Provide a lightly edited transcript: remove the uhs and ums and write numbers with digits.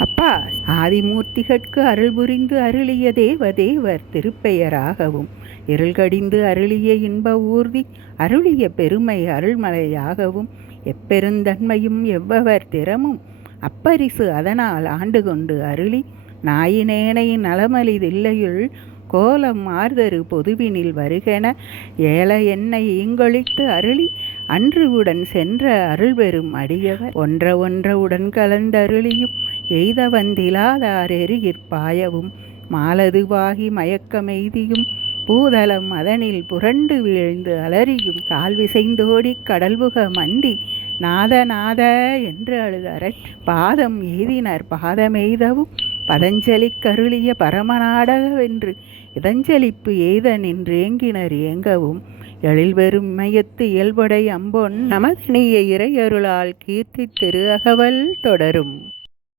அப்பா, ஆதிமூர்த்திகட்கு அருள் புரிந்து அருளிய தேவதேவர் திருப்பெயராகவும் இருள்கடிந்து அருளிய இன்ப ஊர்தி அருளிய பெருமை அருள்மலையாகவும் எப்பெருந்தன்மையும் எவ்வவர் திறமும் அப்பரிசு அதனால் ஆண்டு கொண்டு அருளி நாயினேனை நலமலிதில்லையுள் கோலம் ஆர்தரு பொதுவினில் வருகென ஏல என்னை ஈங்கொழித்து அருளி அன்று உடன் சென்ற அருள்பெறும் அடியவர் ஒன்ற உடன் கலந்தருளியும் எய்த வந்திலாதார் எரியிற்பாயவும் மாலதுவாகி மயக்கமெய்தியும் பூதலம் அதனில் புரண்டு வீழ்ந்து அலறியும் கால்விசைந்தோடி கடல்புக மண்டி நாத நாத என்று அழுதரட் பாதம் எய்தினர் பாதமெய்தவும் பதஞ்சலி கருளிய பரமநாடகவென்று இதஞ்சலிப்பு எய்த நின்றேங்கினர் ஏங்கவும் எழில்வெறும் மையத்து இயல்படை அம்பொன் நமதனிய இறையருளால் கீர்த்தி திரு அகவல் தொடரும்.